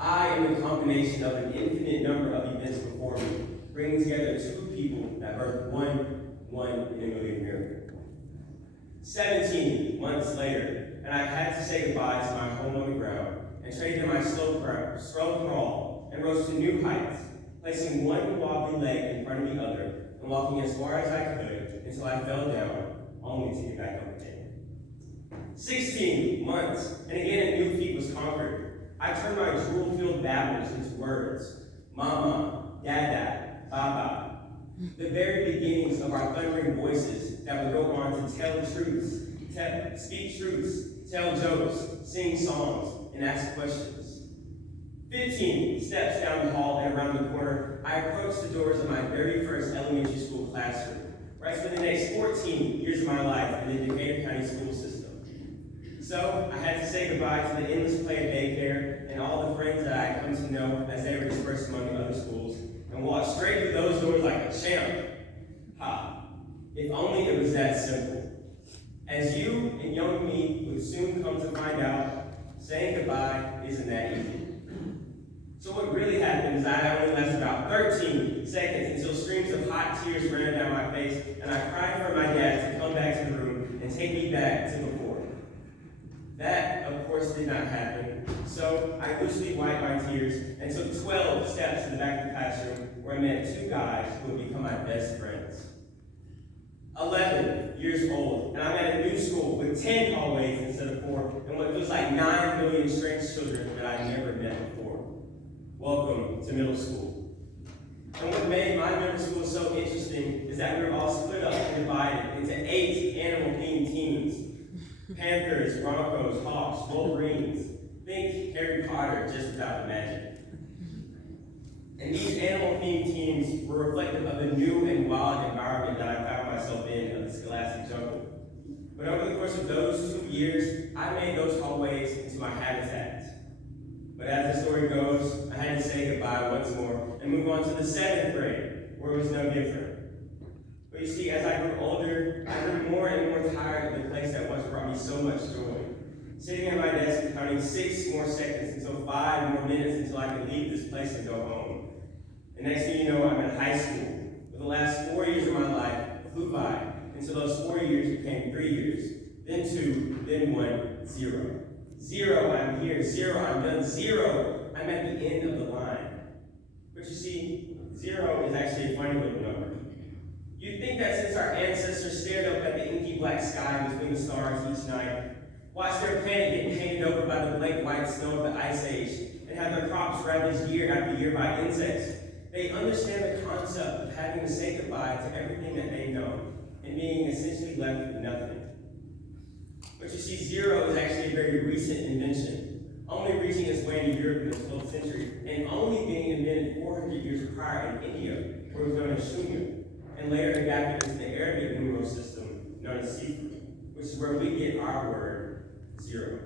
I am the combination of an infinite number of events before me, bringing together two people that birthed one in a million miracle. 17 months later, and I had to say goodbye to my home on the ground and traded in my slow crawl and rose to new heights, placing one wobbly leg in front of the other and walking as far as I could until I fell down, only to get back up again. 16 months, and again a new feat was conquered. I turned my drool-filled babbles into words. Mama, Dada, Baba. The very beginnings of our thundering voices that would go on to tell truths, speak truths, tell jokes, sing songs, and ask questions. 15 steps down the hall and around the corner, I approached the doors of my very first elementary school classroom, where I spent the next 14 years of my life in the Decatur County school system. So, I had to say goodbye to the endless play of daycare and all the friends that I had come to know as they were dispersed among the other schools, and walk straight through those doors like a champ. Ha! If only it was that simple. As you and young me would soon come to find out, saying goodbye isn't that easy. So what really happened is I only lasted about 13 seconds until streams of hot tears ran down my face, and I cried for my dad to come back to the room and take me back to before. That, of course, did not happen, so I loosely wiped my tears and took 12 steps to the back of the classroom where I met two guys who would become my best friends. 11 years old, and I'm at a new school with 10 hallways instead of 4, and what feels like 9 million strange children that I never met before. Welcome to middle school. And what made my middle school so interesting is that we were all split up and divided into 8 animal-themed teams. Panthers, Broncos, Hawks, Wolverines. Think Harry Potter just without the magic. And these animal-themed teams were reflective of the new and wild environment that I found myself in of the scholastic jungle. But over the course of those 2 years, I made those hallways into my habitat. But as the story goes, I had to say goodbye once more and move on to the 7th grade, where it was no different. But you see, as I grew older, I grew more and more tired of the place that once brought me so much joy. Sitting at my desk and counting 6 more seconds until 5 more minutes until I could leave this place and go home. And next thing you know, I'm in high school. For the last 4 years of my life flew by until those 4 years became 3 years, then 2, then 1, 0. 0, I'm here. 0, I'm done. 0, I'm at the end of the line. But you see, 0 is actually a funny little number. You'd think that since our ancestors stared up at the inky black sky between the stars each night, watched their planet get painted over by the blank white snow of the Ice Age, and had their crops ravaged year after year by insects, they understand the concept of having to say goodbye to everything that they know, and being essentially left with nothing. But you see, 0 is actually a very recent invention, only reaching its way into Europe in the 12th century, and only being invented 400 years prior in India, where it was known as shunya, and later adapted into the Arabic numeral system known as Sifri, which is where we get our word 0.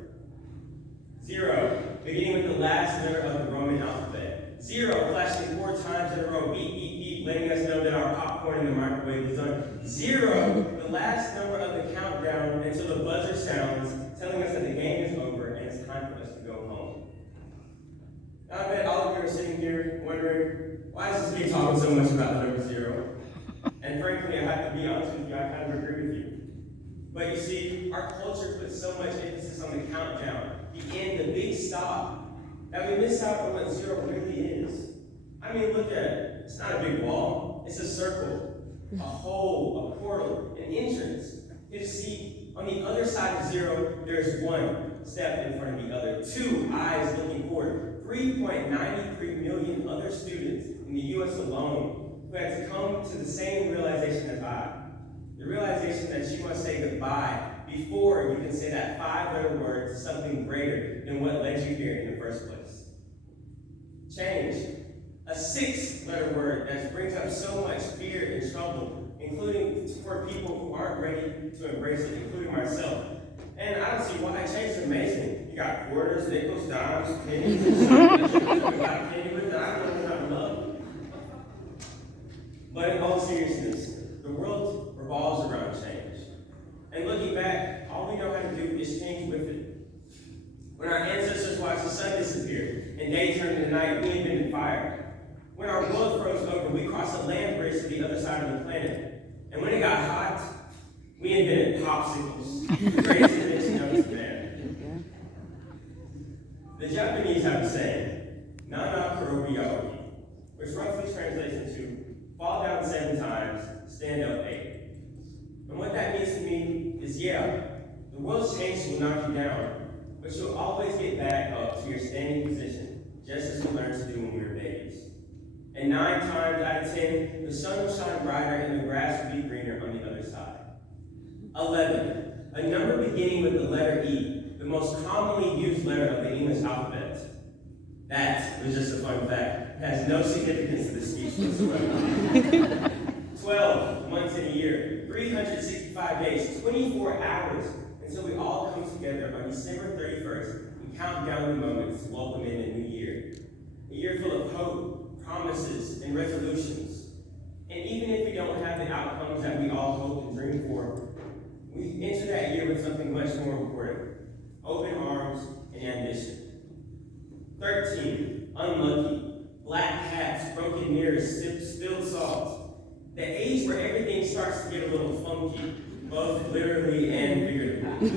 0, beginning with the last letter of the Roman alphabet. 0, flashing 4 times in a row, beep, beep, beep, letting us know that our popcorn in the microwave is done. 0, the last number of the countdown until the buzzer sounds, telling us that the game is over and it's time for us to go home. Now, I bet all of you are sitting here wondering, why is this kid talking so much about the number 0? And frankly, I have to be honest with you, I kind of agree with you. But you see, our culture puts so much emphasis on the countdown, the end, the big stop, that we miss out on what 0 really is. I mean, look at it. It's not a big wall. It's a circle, a hole, a portal, an entrance. You see, on the other side of 0, there's 1 step in front of the other, 2 eyes looking forward, 3.93 million other students in the U.S. alone who had to come to the same realization as I. The realization that you must say goodbye before you can say that 5-letter word to something greater than what led you here in the first place. Change. A 6-letter word that brings up so much fear and trouble, including for people who aren't ready to embrace it, including myself. And I don't see why. Change is amazing. You got quarters, nickels, dimes, pennies, and stuff that candy with that I don't know how to love. But in all seriousness, the world revolves around change. And looking back, all we know how to do is change with it. When our ancestors watched the sun disappear and day turned into night, we invented fire. When our world froze over, we crossed a land bridge to the other side of the planet. And when it got hot, we invented popsicles, the greatest invention known to man. The Japanese have a saying, "Nana kurobi yaoki," which roughly translates into fall down 7 times, stand up 8. And what that means to me is, yeah, the world's change will knock you down, but you'll always get back up to your standing position, just as we learned to do when we were babies. And 9 times out of 10, the sun will shine brighter and the grass will be greener on the other side. 11, a number beginning with the letter E, the most commonly used letter of the English alphabet. That was just a fun fact. It has no significance to this speech whatsoever. 12 months in a year, 365 days, 24 hours, until we all come together on December 31st and count down the moments to welcome in a new year. A year full of hope, promises, and resolutions. And even if we don't have the outcomes that we all hope and dream for, we enter that year with something much more important: open arms and ambition. 13, unlucky, black cats, broken mirrors, spilled salt. The age where everything starts to get a little funky, both literally and figuratively.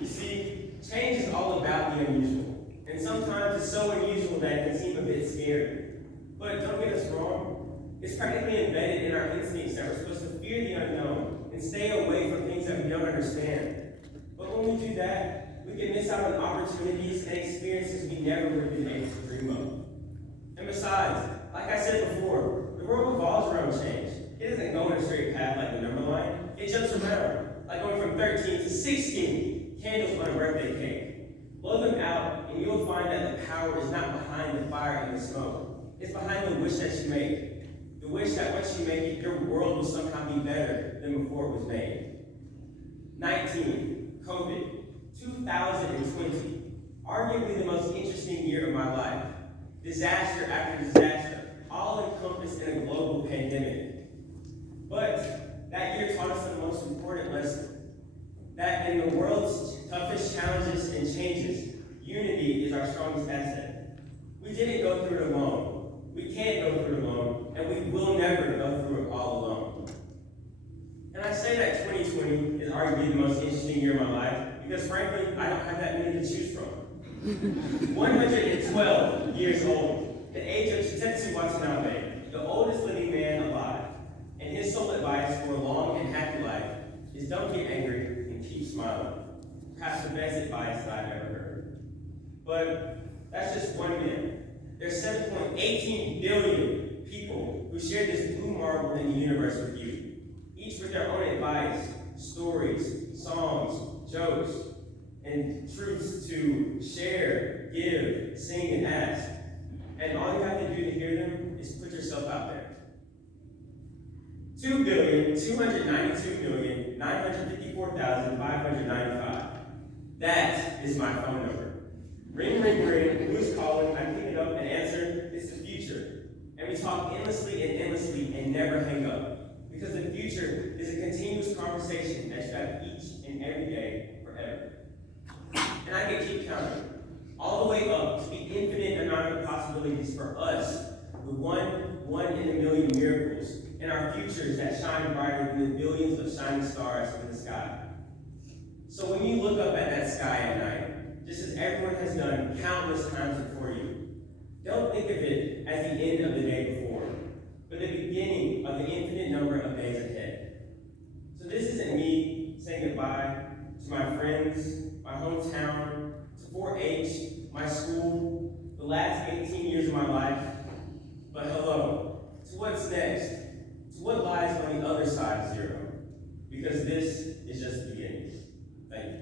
You see, change is all about the unusual. And sometimes it's so unusual that it can seem a bit scary. But don't get us wrong, it's practically embedded in our instincts that we're supposed to fear the unknown and stay away from things that we don't understand. But when we do that, we can miss out on opportunities and experiences we never would have been able to dream of. And besides, like I said before, the world revolves around change. It doesn't go in a straight path like a number line. It jumps around, like going from 13 to 16, candles on a birthday cake. Blow them out, and you'll find that the power is not behind the fire and the smoke. It's behind the wish that you make. The wish that once you make it, your world will somehow be better than before it was made. 19, COVID, 2020, arguably the most interesting year of my life. Disaster after disaster, all encompassed in a global pandemic. But that year taught us the most important lesson, that in the world's toughest challenges and changes, unity is our strongest asset. We didn't go through it alone. We can't go through it alone, and we will never go through it all alone. And I say that 2020 is arguably the most interesting year of my life, because frankly, I don't have that many to choose from. 112 years old, the age of Tetsu Watanabe, the oldest living man alive, and his sole advice for a long and happy life is don't get angry and keep smiling. Perhaps the best advice that I've ever heard. But that's just one man. There's 7.18 billion people who share this blue marble in the universe with you, each with their own advice, stories, songs, jokes, and truths to share, give, sing, and ask. And all you have to do to hear them is put yourself out there. 2,292,954,595. That is my phone number. Ring, ring, ring. Who's calling? I pick it up and answer. It's the future. And we talk endlessly and never hang up. Because the future is a continuous conversation that you have each and every day forever. And I can keep counting. All the way up to the infinite amount of possibilities for us, the one in a million miracles, and our futures that shine brighter than the billions of shining stars in the sky. So when you look up at that sky at night, just as everyone has done countless times before you, don't think of it as the end of the day before, but the beginning of the infinite number of days ahead. So this isn't me saying goodbye to my friends, my hometown, to 4-H, my school, the last 18 years of my life, but hello, to what's next, to what lies on the other side of zero, because this is just the beginning. Thank you.